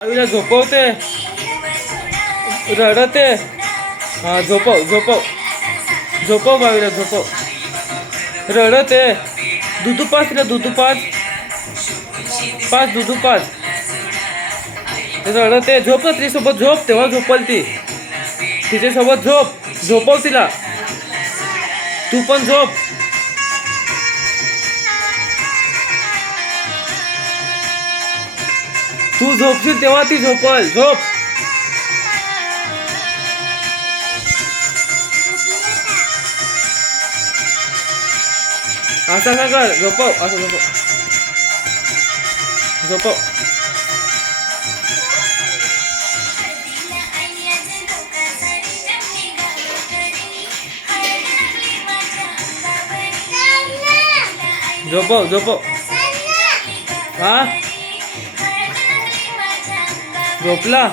आईला झोपवते, रडते. हा झोपव झोपव झोपव बावीला झोपव. रडते. दुधू पाच तिला, दुधू पाच पाच दुधू पाच. रडते. झोप ना तिच्यासोबत, झोप तेव्हा झोपल ती. तिच्यासोबत झोप, झोपव तिला. तू पण झोप. तू झोपशील तेव्हा ती झोपल. झोप. असं असं कर, झोपव. असं झोपव, झोपव. झोपव झोपव. हा झोपला.